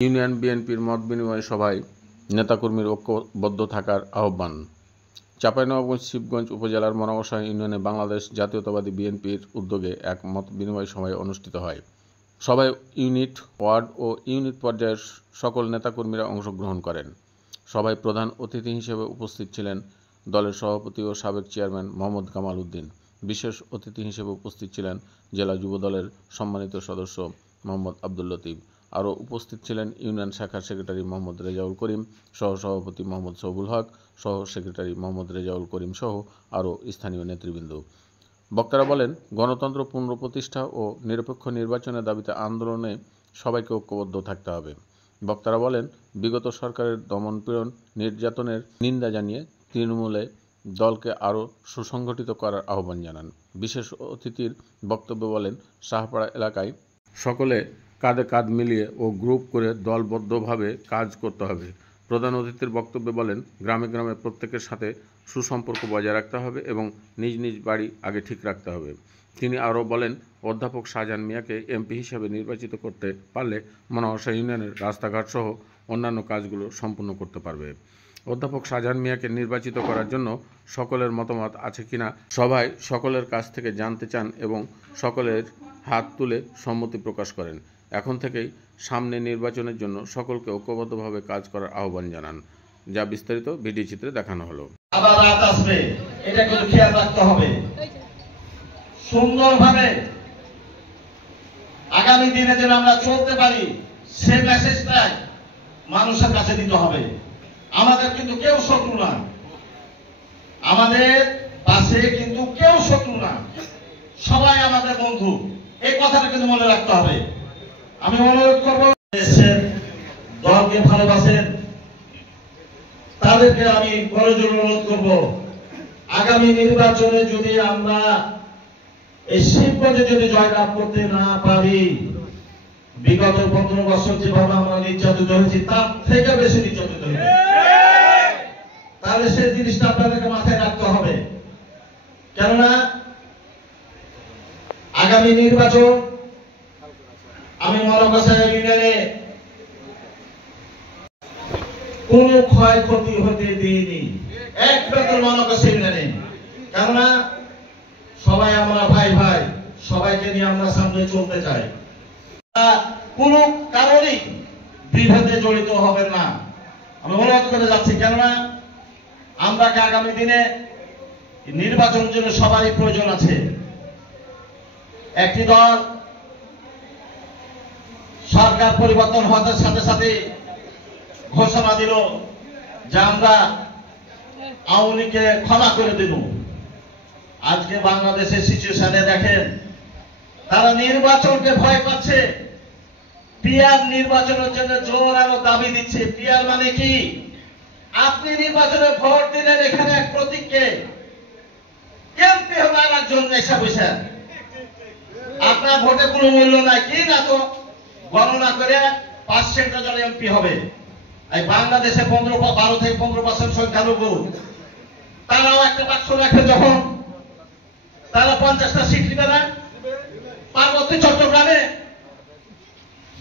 Union বিএনপির মত বিনিময় সভায় নেতাকর্মীর ঐক্যবদ্ধ থাকার আহ্বান। চাঁপাইনবাবগঞ্জ শিবগঞ্জ উপজেলার মনাবসা ইউনিয়নে বাংলাদেশ জাতীয়তাবাদী বিএনপির উদ্যোগে এক মত বিনিময় সভায় অনুষ্ঠিত হয়। সভায় ইউনিট, ওয়ার্ড ও ইউনিট পর্যায়ের সকল নেতাকর্মীরা অংশগ্রহণ করেন। সভায় প্রধান অতিথি হিসেবে উপস্থিত ছিলেন দলের সভাপতি ও সাবেক চেয়ারম্যান মোহাম্মদ কামাল উদ্দিন। বিশেষ অতিথি হিসেবে উপস্থিত ছিলেন জেলা যুবদলের সম্মানিত সদস্য মোহাম্মদ আব্দুল লতিফ। আরও উপস্থিত ছিলেন ইউনিয়ন শাখার সেক্রেটারি মোহাম্মদ রেজাউল করিম, সহসভাপতি মোহাম্মদ সবুল হক, সহ সেক্রেটারি মোহাম্মদ রেজাউল করিম সহ আরও স্থানীয় নেতৃবৃন্দ। বক্তারা বলেন, গণতন্ত্র পুনঃপ্রতিষ্ঠা ও নিরপেক্ষ নির্বাচনের দাবিতে আন্দোলনে সবাইকে ঐক্যবদ্ধ থাকতে হবে। বক্তারা বলেন, বিগত সরকারের দমনপীড়ন, নির্যাতনের নিন্দা জানিয়ে তৃণমূলে দলকে আরও সুসংগঠিত করার আহ্বান জানান। বিশেষ অতিথির বক্তব্যে বলেন, শাহপাড়া এলাকায় সকলে কাঁধে কাঁধ মিলিয়ে ও গ্রুপ করে দলবদ্ধভাবে কাজ করতে হবে। প্রধান অতিথির বক্তব্যে বলেন, গ্রামে গ্রামে প্রত্যেকের সাথে সুসম্পর্ক বজায় রাখতে হবে এবং নিজ নিজ বাড়ি আগে ঠিক রাখতে হবে। তিনি আরও বলেন, অধ্যাপক শাহজাহান মিয়াকে এমপি হিসেবে নির্বাচিত করতে পারলে মনাবসা ইউনিয়নের রাস্তাঘাট সহ অন্যান্য কাজগুলো সম্পূর্ণ করতে পারবে। অধ্যাপক শাহজাহান মিয়াকে নির্বাচিত করার জন্য সকলের মতামত আছে কিনা সভায় সকলের কাছ থেকে জানতে চান এবং সকলের হাত তুলে সম্মতি প্রকাশ করেন। এখন থেকেই সামনে নির্বাচনের জন্য সকলকে ঐক্যবদ্ধভাবে কাজ করার আহ্বান জানান, যা বিস্তারিত ভিডিও চিত্রে দেখানো হলো। আবার রাত আসবে, এটা কিন্তু খেয়াল রাখতে হবে। সুন্দরভাবে আগামী দিনে যেন আমরা চলতে পারি, সে মেসেজটাই মানুষের কাছে দিতে হবে। আমাদের কিন্তু কেউ শত্রু না, আমাদের পাশে কিন্তু কেউ শত্রু না, সবাই আমাদের বন্ধু। এই কথাটা কিন্তু মনে রাখতে হবে। আমি অনুরোধ করবো, দেশের দলকে ভালোবাসেন তাদেরকে আমি করজোড়ে অনুরোধ করবো, আগামী নির্বাচনে যদি আমরা এই শিবগঞ্জে যদি জয়লাভ করতে না পারি, বিগত 15 বছর যেভাবে আমরা নির্যাতিত হয়েছি তার থেকে বেশি নির্যাতিত হয়েছে, তাহলে সেই জিনিসটা আপনাদেরকে মাথায় রাখতে হবে। কেননা আগামী নির্বাচন আমি মনাবসা ইউনিয়নে কোন ক্ষয়ক্ষতি হতে দিইনি, একমাত্র মনাবসা ইউনিয়নে। কেননা সবাই আমরা ভাই ভাই, সবাইকে নিয়ে আমরা সামনে চলতে চাই। কোন কারণে বিভেদে জড়িত হবে না, আমি অনুরোধ করে যাচ্ছি। কেননা আমরা আগামী দিনে নির্বাচনের জন্য সবারই প্রয়োজন আছে। একটি দল সরকার পরিবর্তন হওয়ার সাথে সাথে ঘোষণা দিল যে আমরা আওয়ামী লীগকে ক্ষমা করে দেব। আজকে বাংলাদেশের সিচুয়েশনে দেখেন, তারা নির্বাচনকে ভয় পাচ্ছে, পিআর নির্বাচনের জন্য জোর আরো দাবি দিচ্ছে। পিআর মানে কি? আপনি নির্বাচনে ভোট দিলেন, এখানে এক প্রতীককে, এমপি হবে আর একজন নেশা বসে, আপনার ভোটে কোনো মূল্য নাই কি না, তো গণনা করে 5% জন এমপি হবে। এই বাংলাদেশে 12 থেকে 15% সংখ্যালঘু, তারাও একটা বাক্স রাখে, যখন তারা 50টা সিট দিবে না। পার্বত্য চট্টগ্রামে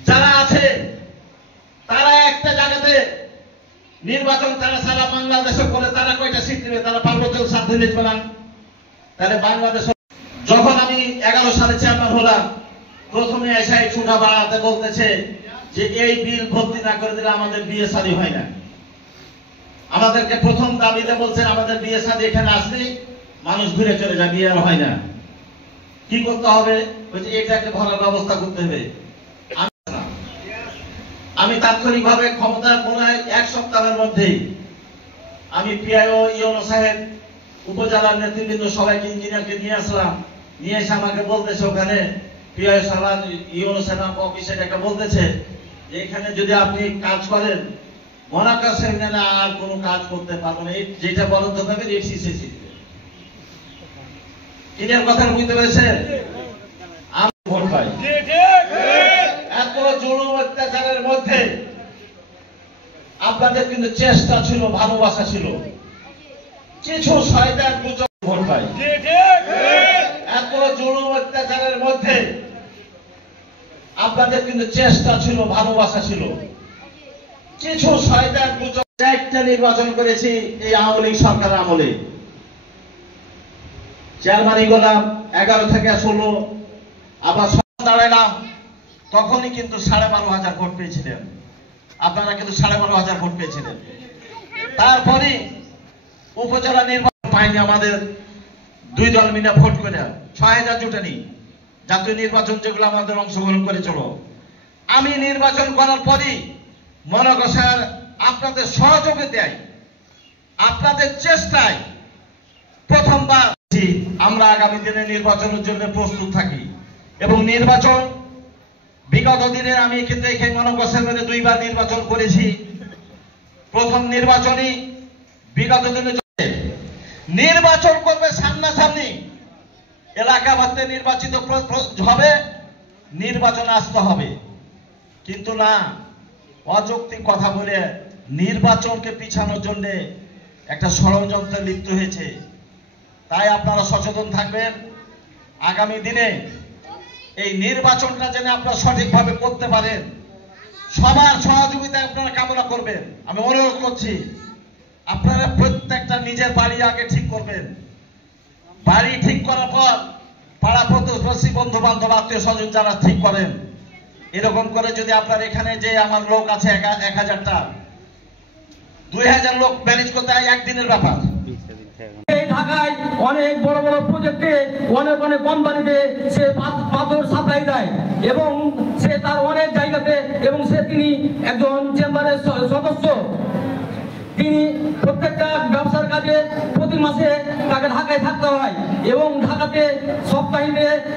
যারা আছে তারা একটা জায়গাতে নির্বাচন তারা সারা বাংলাদেশে করে, তারা কয়টা সিট দিবে? তারা পার্বত্য সাথে লিখবে না। তাহলে বাংলাদেশ, যখন আমি 11 সালে চেয়ারম্যান হলাম, প্রথমে এসে ছুটা বাড়াতে বলতেছে যে এই বিল ভর্তি না করে দিলে আমাদের বিয়ে শাদী হয় না। আমাদেরকে প্রথম দাবিতে বলছে আমাদের বিয়ে শাদী এখানে আসলে মানুষ ঘুরে চলে যায়, বিয়ে হয় না। কি করতে হবে? বলছে এটাকে ভরার ব্যবস্থা করতে হবে। আমি তাৎক্ষণিকভাবে ক্ষমতার মনে হয় 1 সপ্তাহের মধ্যেই আমি পিআইও ইউনো সাহেব, উপজেলার নেতৃবৃন্দ সবাইকে, ইঞ্জিনিয়ারকে নিয়ে আসলাম। নিয়ে এসে আমাকে বলতেছে, ওখানে পিআইও সাহেব ইউনো সাহেব অফিসে ডেকে বলতেছে যে এখানে যদি আপনি কাজ করেন, মনাবসা ইউনিয়নে আর কোনো কাজ করতে পারবো না, যেটা বরাদ্দ পাবে এফসিসি। কিনের কথা বুঝতে পেরেছেন? আমি ভোট পাই। এত জুলুম অত্যাচারের মধ্যে আপনাদের কিন্তু চেষ্টা ছিল, ভালোবাসা ছিল, কিছু শয়তান গুজব ভোট পাই। এত জুলুম অত্যাচারের মধ্যে আপনাদের কিন্তু চেষ্টা ছিল, ভালোবাসা ছিল, কিছু শয়তান গুজব, একটা নির্বাচন করেছি এই আওয়ামী লীগ সরকারের আমলে, চেয়ারম্যানই করলাম 11 থেকে 16, আবার দাঁড়ালাম, তখনই কিন্তু 12,500 ভোট পেয়েছিলেন। আপনারা কিন্তু 12,500 ভোট পেয়েছিলেন। তারপরে উপজেলা নির্বাচন পাইনি, আমাদের 2 দল মিলে ভোট করে 6,000 জুটেনি। জাতীয় নির্বাচন যেগুলো আমাদের অংশগ্রহণ করেছিল, আমি নির্বাচন করার পরই মনে করছেন আপনাদের সহযোগিতায়, আপনাদের চেষ্টায় প্রথমবার আমরা আগামী দিনে নির্বাচনের জন্য প্রস্তুত থাকি। এবং নির্বাচন বিগত দিনে আমি কিন্তু এখানে মনে করছেন 2বার নির্বাচন করেছি। প্রথম নির্বাচনই বিগত দিনে নির্বাচন করবে সামনাসামনি, এলাকা মাত্রে নির্বাচিত হবে, নির্বাচন আসতে হবে, কিন্তু না অযৌক্তিক কথা বলে নির্বাচনকে পিছানোর জন্য একটা ষড়যন্ত্রে লিপ্ত হয়েছে। তাই আপনারা সচেতন থাকবেন, আগামী দিনে এই নির্বাচনটা যেন আপনারা সঠিকভাবে করতে পারেন, সবার সহযোগিতা আপনারা কামনা করবেন। আমি অনুরোধ করছি আপনারা প্রত্যেকটা নিজের বাড়ি আগে ঠিক করবেন। বাড়ি ঠিক করার পর পাড়া প্রতিবেশী, বন্ধু বান্ধব, আত্মীয় স্বজন যারা ঠিক করেন, এরকম করে যদি আপনার এখানে যে আমার লোক আছে 1000টা, 2000 লোক ম্যানেজ করতে হয় একদিনের ব্যাপার। এই ঢাকায় অনেক বড় বড় প্রজেক্টে অনেক অনেক কোম্পানিতে সে পাথর সাপ্লাই দেয় এবং সে তার অনেক জায়গাতে, এবং তিনি একজন চেম্বারের সদস্য। তিনি প্রত্যেকটা ব্যবসার কাজে প্রতি মাসে তাকে ঢাকায় থাকতে হয় এবং ঢাকাতে সপ্তাহে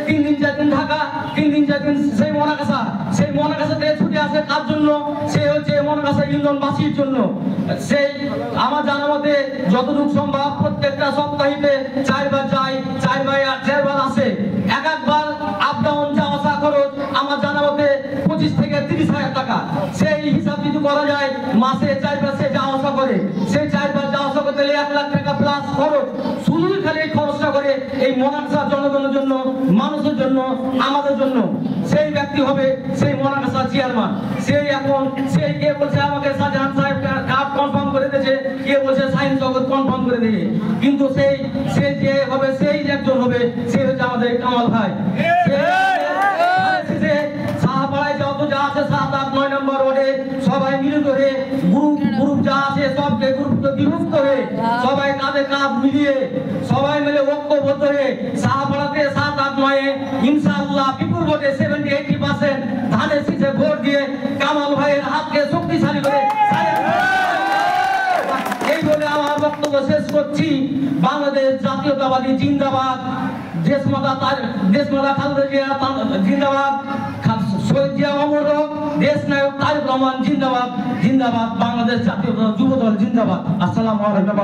3 দিন 4 দিন ঢাকা, 3 দিন 4 দিন সেই মনাকাশাতে ছুটে আসে কার জন্য? সে হচ্ছে মনাকাশা ইন্ধনবাসীর জন্য। সেই আমার জানা মতে যতটুকু সম্ভব প্রত্যেকটা সপ্তাহে 4 বার যায়, 4 বার আসে। একবার আপ ডাউন যাওয়া আসা খরচ আমার জানা মতে 25 থেকে 30,000 টাকা। সেই হিসাব যদি করা যায়, মাসে 4 বার সে যাওয়া আসা করে, সেই 4 বার যাওয়া আসা করতে 1 লাখ টাকা প্লাস খরচ। শুধু খালি এই খরচটা করে এই মনাকাশা জনগণের জন্য, মানুষের জন্য, আমাদের জন্য। সেই ব্যক্তি হবে সেই মনাকাশা চেয়ারম্যান। সেই এখন সেই কে বলছে আমাকে শাহজাহান সাহেব কাপ কনফার্ম করে দিয়েছে, কে বলছে সাইন্স জগৎ কনফার্ম করে দিয়েছে, কিন্তু সেই যে হবে, সেই একজন হবে, সে হচ্ছে আমাদের কামাল ভাই। সাহাপাড়ায় যত যা আছে 7, 8, 9 নম্বর ওয়ার্ডে সবাই মিলিত হয়ে গ্রুপ যা আছে সবকে বিভক্ত হয়ে সবাই কাঁধে কাঁধ মিলিয়ে সবাই মিলে ঐক্যবদ্ধ হয়ে সাহাপাড়াতে 7, 8, 9 ইনশাআল্লাহ বিপুল ভোটে 70-80% ধানের শীষে ভোট দিয়ে কামাল ভাইয়ের হাতকে শক্তিশালী করে এই বলে আমার বক্তব্য শেষ করছি। বাংলাদেশ জাতীয়তাবাদী জিন্দাবাদ, দেশমাতা খালেদা জিয়া জিন্দাবাদ, শহীদ জিয়া অমর হোক, দেশ নায়ক তারেক রহমান জিন্দাবাদ, জিন্দাবাদ, বাংলাদেশ জাতীয় যুবদল জিন্দাবাদ। আসসালামু আলাইকুম।